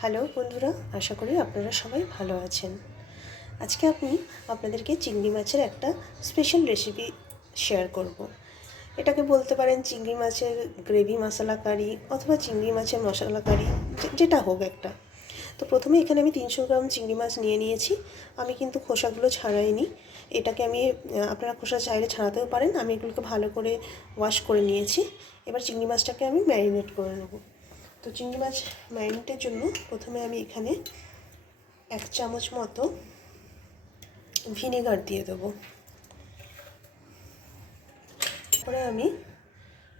Hello বন্ধুরা, আশা করি আপনারা সবাই ভালো আছেন। আজকে আমি আপনাদেরকে চিংড়ি মাছের একটা স্পেশাল রেসিপি শেয়ার করব। এটাকে বলতে পারেন চিংড়ি মাছের গ্রেভি মশলা কারি অথবা চিংড়ি মাছের মশলা কারি যেটা হোক একটা। তো প্রথমে এখানে আমি তিনশো গ্রাম চিংড়ি মাছ নিয়ে নিয়েছি। আমি কিন্তু খোসাগুলো ছাড়াইনি। এটাকে আমি আপনারা খোসা চাইলে ছাড়াতেও পারেন। আমি এগুলোকে ভালো করে ওয়াশ করে নিয়েছি। এবার চিংড়ি মাছটাকে আমি ম্যারিনেট করে নেব। তো চিংড়ি মাছ ম্যারিনেটের জন্য প্রথমে আমি এখানে এক চামচ মতো ভিনেগার দিয়ে দেবো। তারপরে আমি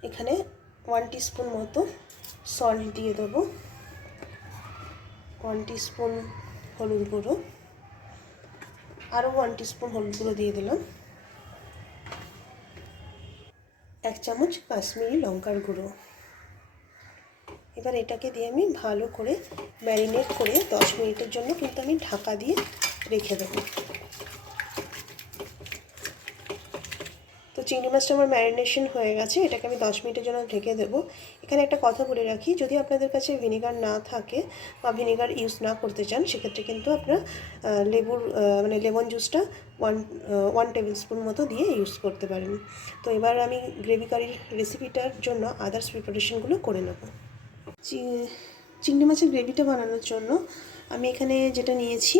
এখানে ওয়ান টিস্পুন মতো সল্ট দিয়ে দেবো। ওয়ান টিস্পুন হলুদ গুঁড়ো। আরও ওয়ান টিস্পুন হলুদ গুঁড়ো দিয়ে দিলাম। এক চামচ কাশ্মীরি লঙ্কার গুঁড়ো। এবার এটাকে দিয়ে আমি ভালো করে ম্যারিনেট করে দশ মিনিটের জন্য কিন্তু আমি ঢাকা দিয়ে রেখে দেবো। তো চিংড়ি মাছটা আমার ম্যারিনেশন হয়ে গেছে, এটাকে আমি দশ মিনিটের জন্য ঢেকে দেবো। এখানে একটা কথা বলে রাখি, যদি আপনাদের কাছে ভিনেগার না থাকে বা ভিনেগার ইউজ না করতে চান, সেক্ষেত্রে কিন্তু আপনার লেবুর মানে লেমন জুসটা ওয়ান ওয়ান টেবিল স্পুন মতো দিয়ে ইউজ করতে পারেন। তো এবার আমি গ্রেভি কারির রেসিপিটার জন্য আদার্স প্রিপারেশনগুলো করে নেব। চিংড়ি মাছের গ্রেভিটা বানানোর জন্য আমি এখানে যেটা নিয়েছি,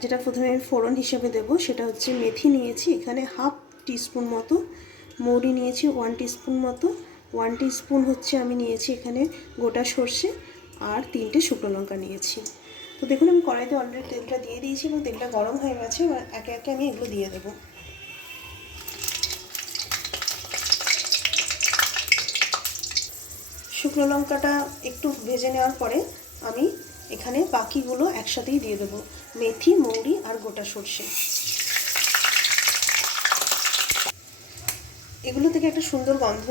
যেটা প্রথমে আমি ফোড়ন হিসেবে দেব, সেটা হচ্ছে মেথি নিয়েছি, এখানে হাফ টিস্পুন মতো, মৌরি নিয়েছি ওয়ান টিস্পুন মতো, ওয়ান টিস্পুন হচ্ছে আমি নিয়েছি এখানে গোটা সর্ষে আর তিনটে শুকনো লঙ্কা নিয়েছি। তো দেখুন আমি কড়াইতে অলরেডি তেলটা দিয়ে দিয়েছি এবং তেলটা গরম হয়ে গেছে, এবার একে একে আমি এগুলো দিয়ে দেবো। শুকনো লঙ্কাটা একটু ভেজে নেওয়ার পরে আমি এখানে বাকিগুলো একসাথেই দিয়ে দেবো। মেথি, মৌরি আর গোটা সর্ষে। এগুলো থেকে একটা সুন্দর গন্ধ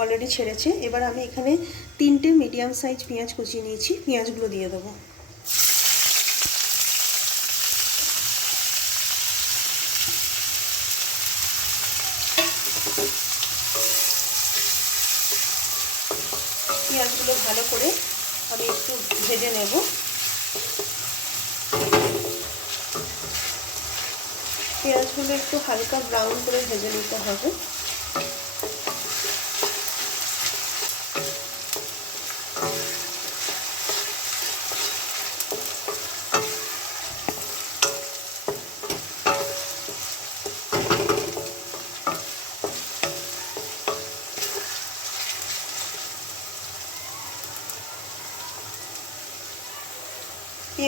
অলরেডি ছেড়েছে। এবার আমি এখানে তিনটে মিডিয়াম সাইজ পেঁয়াজ কুচিয়ে নিয়েছি। পেঁয়াজগুলো দিয়ে দেবো। পেঁয়াজগুলো ভালো করে আমি একটু ভেজে নেব। পেঁয়াজগুলো একটু হালকা ব্রাউন করে ভেজে নিতে হবে।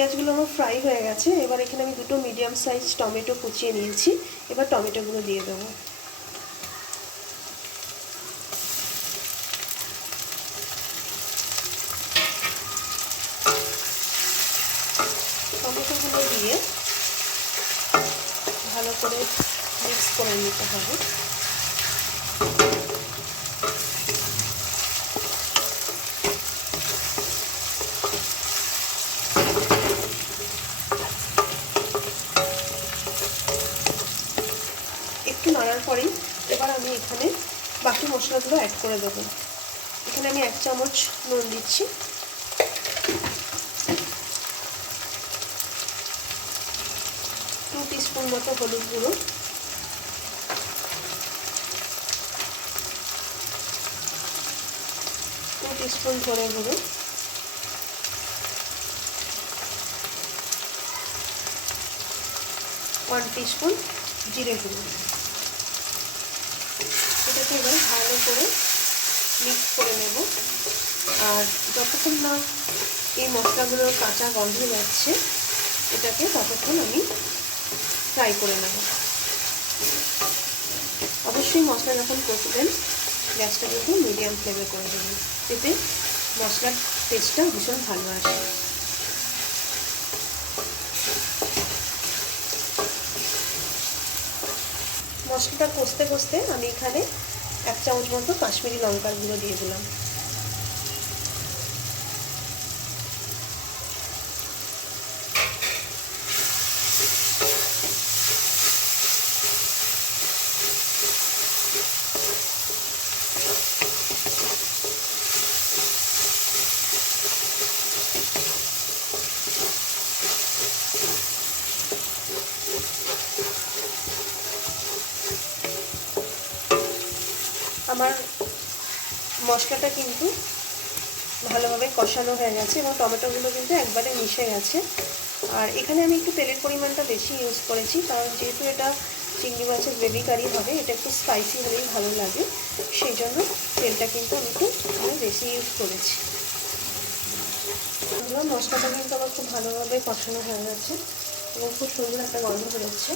পেঁয়াজগুলো আমার ফ্রাই হয়ে গেছে। এবার এখানে আমি দুটো মিডিয়াম সাইজ টমেটো কুচিয়ে নিয়েছি। এবার টমেটোগুলো দিয়ে দেবো। টমেটোগুলো দিয়ে ভালো করে মিক্স করে নিতে হবে একটু নাড়ার পরেই এবার আমি এখানে বাকি মশলাগুলো অ্যাড করে দেবো। এখানে আমি এক চামচ নুন দিচ্ছি। টু টিস্পুন মতো হলুদ গুঁড়ো। টু টিস্পুন ধনে গুঁড়ো। ওয়ান টিস্পুন জিরে গুঁড়ো। এটাকে এবার ভালো করে মিক্স করে নেব। আর যতক্ষণ না এই মশলাগুলোর কাঁচা গন্ধ যাচ্ছে, এটাকে ততক্ষণ আমি ফ্রাই করে নেব। অবশ্যই মশলা যখন কষবেন, গ্যাসটা কিন্তু মিডিয়াম ফ্লেমে করে দেবেন, এতে মশলার টেস্টটা ভীষণ ভালো আসে। মশলাটা কষতে কষতে আমি এখানে এক চামচ মতো কাশ্মীরি লঙ্কার গুঁড়ো দিয়ে দিলাম আমার মশলাটা কিন্তু ভালোভাবে কষানো হয়ে গেছে এবং টমেটোগুলো কিন্তু একবারে মিশে গেছে। আর এখানে আমি একটু তেলের পরিমাণটা বেশি ইউজ করেছি, কারণ যেহেতু এটা চিংড়ি মাছের গ্রেভি কারি হবে, এটা একটু স্পাইসি হলেই ভালো লাগে। সেই জন্য তেলটা কিন্তু আমি একটু বেশি ইউজ করেছি। মশলাটা কিন্তু আমার খুব ভালোভাবে কষানো হয়ে গেছে এবং খুব সুন্দর একটা গন্ধ বেরোচ্ছে।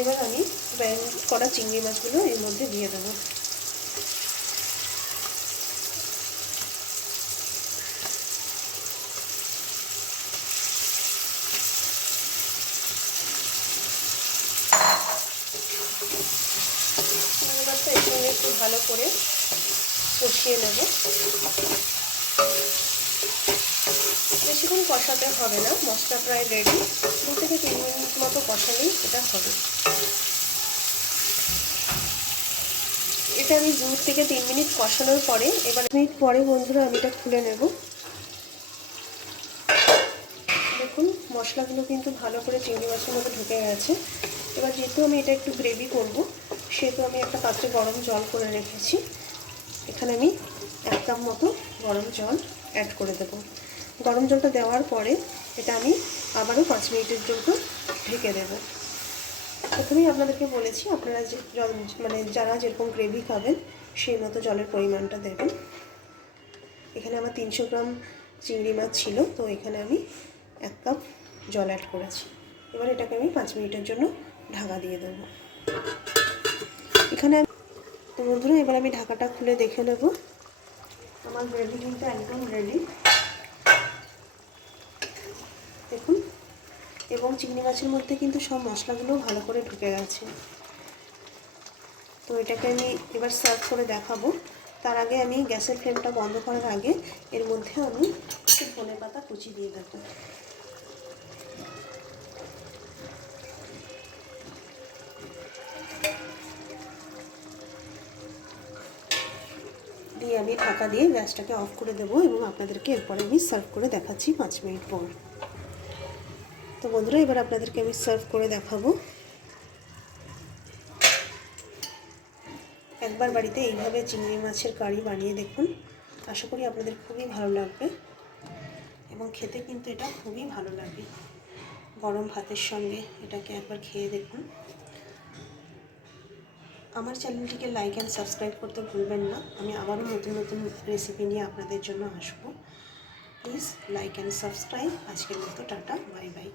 এবার আমি ব্যান্ড করা চিংড়ি মাছগুলো এর মধ্যে দিয়ে দেবো চিংড়ি মাছটা এর সঙ্গে একটু ভালো করে কষিয়ে নেব। বেশিক্ষণ কষাতে হবে না, মশলা প্রায় রেডি দু থেকে তিন মিনিট মতো কষালেই এটা হবে। এটা আমি দু থেকে তিন মিনিট কষানোর পরে, এবার মিনিট পরে বন্ধুরা আমি এটা খুলে নেব। দেখুন, মশলাগুলো কিন্তু ভালো করে চিংড়ি মাছের মধ্যে ঢুকে গেছে। এবার যেহেতু আমি এটা একটু গ্রেভি করব, সেহেতু আমি একটা পাত্রে গরম জল করে রেখেছি। এখানে আমি এক কাপ মতো গরম জল অ্যাড করে দেবো। গরম জলটা দেওয়ার পরে এটা আমি আবারও পাঁচ মিনিটের জন্য ঢেকে দেব। প্রথমেই আপনাদেরকে বলেছি, আপনারা যে য- মানে যারা যেরকম গ্রেভি খাবেন, সেই মতো জলের পরিমাণটা দেবেন। এখানে আমার তিনশো গ্রাম চিংড়ি মাছ ছিল, তো এখানে আমি এক কাপ জল অ্যাড করেছি। এবার এটাকে আমি পাঁচ মিনিটের জন্য ঢাকা দিয়ে দেবো। এখানে তো বন্ধুরা, এবার আমি ঢাকাটা খুলে দেখে নেব। আমার গ্রেভি কিন্তু একদম রেডি দেখুন, এবং চিংড়ি মাছের মধ্যে কিন্তু সব মশলাগুলো ভালো করে ঢুকে গেছে। তো এটাকে আমি এবার সার্ভ করে দেখাবো। তার আগে আমি গ্যাসের ফ্লেমটা বন্ধ করার আগে এর মধ্যে আমি একটু ধনে পাতা কুচি দিয়ে দেবো। দিয়ে আমি ঢাকা দিয়ে গ্যাসটাকে অফ করে দেবো এবং আপনাদেরকে এরপরে আমি সার্ভ করে দেখাচ্ছি পাঁচ মিনিট পর। তো বন্ধুরা, এবার আপনাদেরকে আমি সার্ভ করে দেখাবো। একবার বাড়িতে এইভাবে চিংড়ি মাছের কারি বানিয়ে দেখুন। আশা করি আপনাদের খুবই ভালো লাগবে এবং খেতে কিন্তু এটা খুবই ভালো লাগে। গরম ভাতের সঙ্গে এটাকে একবার খেয়ে দেখুন। আমার চ্যানেলটিকে লাইক অ্যান্ড সাবস্ক্রাইব করতে ভুলবেন না। আমি আবারও নতুন নতুন রেসিপি নিয়ে আপনাদের জন্য আসব। প্লিজ লাইক অ্যান্ড সাবস্ক্রাইব আজকের মতো টাটা। Bye bye